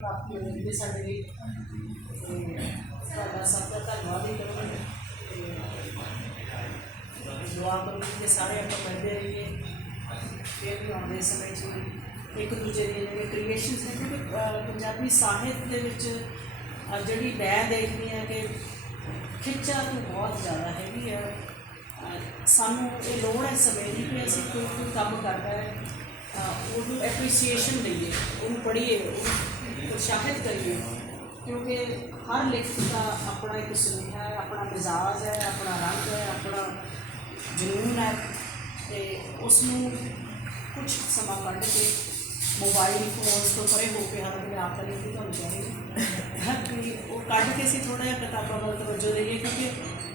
ਪ੍ਰਾਪਤੀ ਹੋ ਜਾਂਦੀ ਹੈ ਸਾਡੇ ਲਈ ਤੇ ਤੁਹਾਡਾ ਸਭ ਦਾ ਧੰਨਵਾਦ ਹੀ ਕਰਾਂਗੇ ਤੇ ਦੁਆ ਕਰੋ ਕਿ ਸਾਰੇ ਆਪਾਂ ਮਿਲਦੇ ਰਹੀਏ ਫਿਰ ਵੀ ਆਉਂਦੇ ਸਮੇਂ 'ਚ ਵੀ ਇੱਕ ਦੂਜੇ ਦੀਆਂ ਜਿਹੜੀਆਂ ਕ੍ਰੀਏਸ਼ਨਸ ਨੇ ਕਿਉਂਕਿ ਅਹ, ਪੰਜਾਬੀ ਸਾਹਿਤ ਦੇ ਵਿੱਚ ਅਹ, ਜਿਹੜੀ ਮੈਂ ਦੇਖਦੀ ਹਾਂ ਕਿ ਖਿੱਚਾ ਤਾਂ ਬਹੁਤ ਜ਼ਿਆਦਾ ਹੈਗੀ ਆ ਅਹ, ਸਾਨੂੰ ਇਹ ਲੋੜ ਹੈ ਸਮੇਂ ਦੀ ਕਿ ਅਸੀਂ ਕੋਈ ਕੋਈ ਕੰਮ ਕਰਦਾ ਹੈ ਅਹ, ਉਹਨੂੰ ਐਪਰੀਸੀਏਸ਼ਨ ਦਈਏ ਉਹਨੂੰ ਪੜ੍ਹੀਏ ਉਹਨੂੰ ਉਤਸ਼ਾਹਿਤ ਕਰੀਏ, ਕਿਉਂਕਿ ਹਰ ਲੇਖਕ ਦਾ ਆਪਣਾ ਇੱਕ ਸੁਨੇਹਾ ਹੈ, ਆਪਣਾ ਮਿਜ਼ਾਜ ਹੈ, ਆਪਣਾ ਰੰਗ ਹੈ, ਆਪਣਾ ਜਨੂਨ ਹੈ ਤੇ ਉਸ ਨੂੰ ਕੁਝ ਸਮਾਂ ਕੱਢ ਕੇ ਮੋਬਾਈਲ ਫੋਨ ਤੋਂ ਪਰੇ ਹੋ ਕੇ ਹਾਲਾਂਕਿ ਮੈਂ ਆਪ ਨੂੰ ਵੀ ਤੁਹਾਨੂੰ ਚਾਹੀਦੀ ਕਿ ਉਹ ਕੱਢ ਕੇ ਸੀ ਥੋੜਾ ਜਿਹਾ ਕਿਤਾਬਾਂ ਵੱਲ ਤਵੱਜੋ ਦੇਈਏ, ਕਿਉਂਕਿ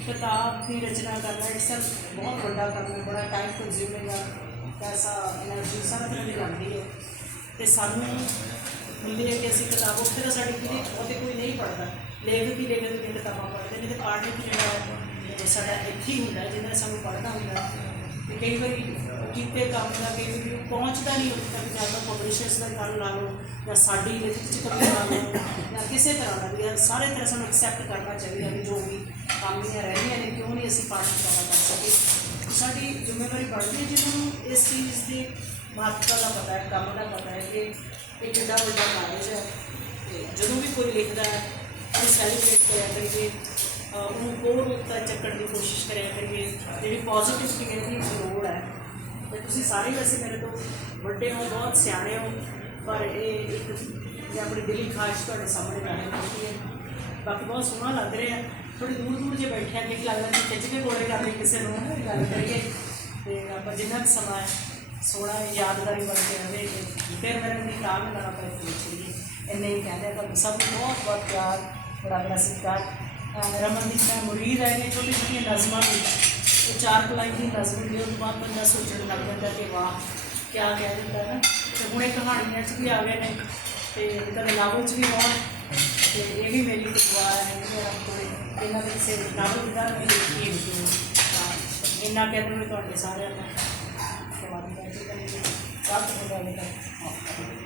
ਕਿਤਾਬ ਦੀ ਰਚਨਾ ਕਰਨਾ ਇੱਕ ਇਟਸੈਲਫ ਬਹੁਤ ਵੱਡਾ ਕੰਮ ਹੈ, ਬੜਾ ਟਾਈਮ ਕੰਜ਼ਿਊਮਿੰਗ ਹੈ, ਪੈਸਾ એનર્ਜੀ ਸਾਰਾ ਤਰ੍ਹਾਂ ਦੀ ਲੱਗਦੀ ਹੈ। ਤੇ ਸਾਨੂੰ ਹੁੰਦੀ ਹੈ ਕਿ ਅਸੀਂ ਕਿਤਾਬ ਉੱਥੇ ਤਾਂ ਸਾਡੀ ਕਿਤੇ ਉਹਦੇ ਕੋਈ ਨਹੀਂ ਪੜ੍ਹਦਾ। ਲੇਖਕ ਹੀ ਲੇਖਕ ਦੀਆਂ ਕਿਤਾਬਾਂ ਪੜ੍ਹਦੇ ਨੇ ਤੇ ਪਾਠਕ ਜਿਹੜਾ ਸਾਡਾ ਇੱਥੇ ਹੀ ਹੁੰਦਾ ਜਿਹਨਾਂ ਸਾਨੂੰ ਪੜ੍ਹਨਾ ਹੁੰਦਾ। ਤੇ ਕਈ ਵਾਰੀ ਕੀਤੇ ਕੰਮ ਦਾ ਕਈ ਵਾਰੀ ਉਹ ਪਹੁੰਚਦਾ ਨਹੀਂ ਉੱਥੇ ਤੱਕ, ਜਾਂ ਤਾਂ ਪਬਲਿਸ਼ਰਸ ਦਾ ਕੰਮ ਲਾ ਲਓ, ਜਾਂ ਸਾਡੀ ਲਿਖਤ ਚ ਕਮੀ ਲਾ ਲਓ, ਜਾਂ ਕਿਸੇ ਤਰ੍ਹਾਂ ਦਾ ਵੀ ਇਹ ਸਾਰੇ ਤਰ੍ਹਾਂ ਸਾਨੂੰ ਐਕਸੈਪਟ ਕਰਨਾ ਚਾਹੀਦਾ ਵੀ ਜੋ ਵੀ ਕਾਮੀਆਂ ਰਹਿੰਦੀਆਂ ਨੇ, ਕਿਉਂ ਨਹੀਂ ਅਸੀਂ ਪਾਠ ਪੈਦਾ ਕਰ ਸਕੇ। ਸਾਡੀ ਜ਼ਿੰਮੇਵਾਰੀ ਬਣਦੀ ਹੈ ਜਿਹਨਾਂ ਨੂੰ ਇਸ ਚੀਜ਼ ਦੀ ਮਹੱਤਤਾ ਦਾ ਪਤਾ ਹੈ, ਕੰਮ ਦਾ ਪਤਾ ਹੈ ਕਿ ਇਹ ਕਿੰਨਾ ਵੱਡਾ ਕਾਰਜ ਹੈ ਤੇ ਜਦੋਂ ਵੀ ਕੋਈ ਲਿਖਦਾ ਹੈ ਉਹ ਸੈਲੀਬ੍ਰੇਟ ਕਰਿਆ ਕਰੀਏ ਉਹਨੂੰ ਹੋਰ ਉੱਤਾ ਚੱਕਣ ਦੀ ਕੋਸ਼ਿਸ਼ ਕਰਿਆ ਕਰੀਏ, ਜਿਹੜੀ ਪੋਜ਼ਿਟਿਵਿਟੀ ਹੈ ਦੀ ਲੋੜ ਹੈ। ਤੇ ਤੁਸੀਂ ਸਾਰੇ ਵੈਸੇ ਮੇਰੇ ਤੋਂ ਵੱਡੇ ਹੋ, ਬਹੁਤ ਸਿਆਣੇ ਹੋ, ਪਰ ਇਹ ਇੱਕ ਜੇ ਆਪਣੀ ਦਿਲੀ ਖਾਹਿਸ਼ ਤੁਹਾਡੇ ਸਾਹਮਣੇ ਲਾਣੇ ਚਾਹੀਦੀ ਹੈ। ਬਾਕੀ ਬਹੁਤ ਸੋਹਣਾ ਲੱਗ ਰਿਹਾ ਹੈ। ਥੋੜੀ ਦੂਰ ਦੂਰ ਜੇ ਬੈਠਿਆ ਕਿ ਲੱਗਦਾ ਕਿ ਖਿੱਚ ਕੇ ਕੋਲੇ ਕਰ ਲਈ ਕਿਸੇ ਨੂੰ ਨਾ ਗੱਲ ਕਰੀਏ। ਤੇ ਆਪਾਂ ਜਿੰਨਾ ਕੁ ਸਮਾਂ ਹੈ सोना सोड़ा यादगारी बनते रहे फिर मैंने उन्हें काम लगा कर चाहिए इन्हें ही कहते हैं तो सब बहुत बहुत प्यार, बड़ा बड़ा सत्कार रमनदीप मैं मुरीद है कि छोटी छोटी नजमा भी। तो चार कलाई की नज़म भी उस बाद बंदा सोचने लग जाता कि वाह, क्या कह दिता है तो हूँ कहानियों भी आ गए हैं तो कभी नावल भी आन तो ये भी मेरी दुआ है इन्होंने नावल की मेरी हाँ, इन्ना कहते हुए तो सारे 好。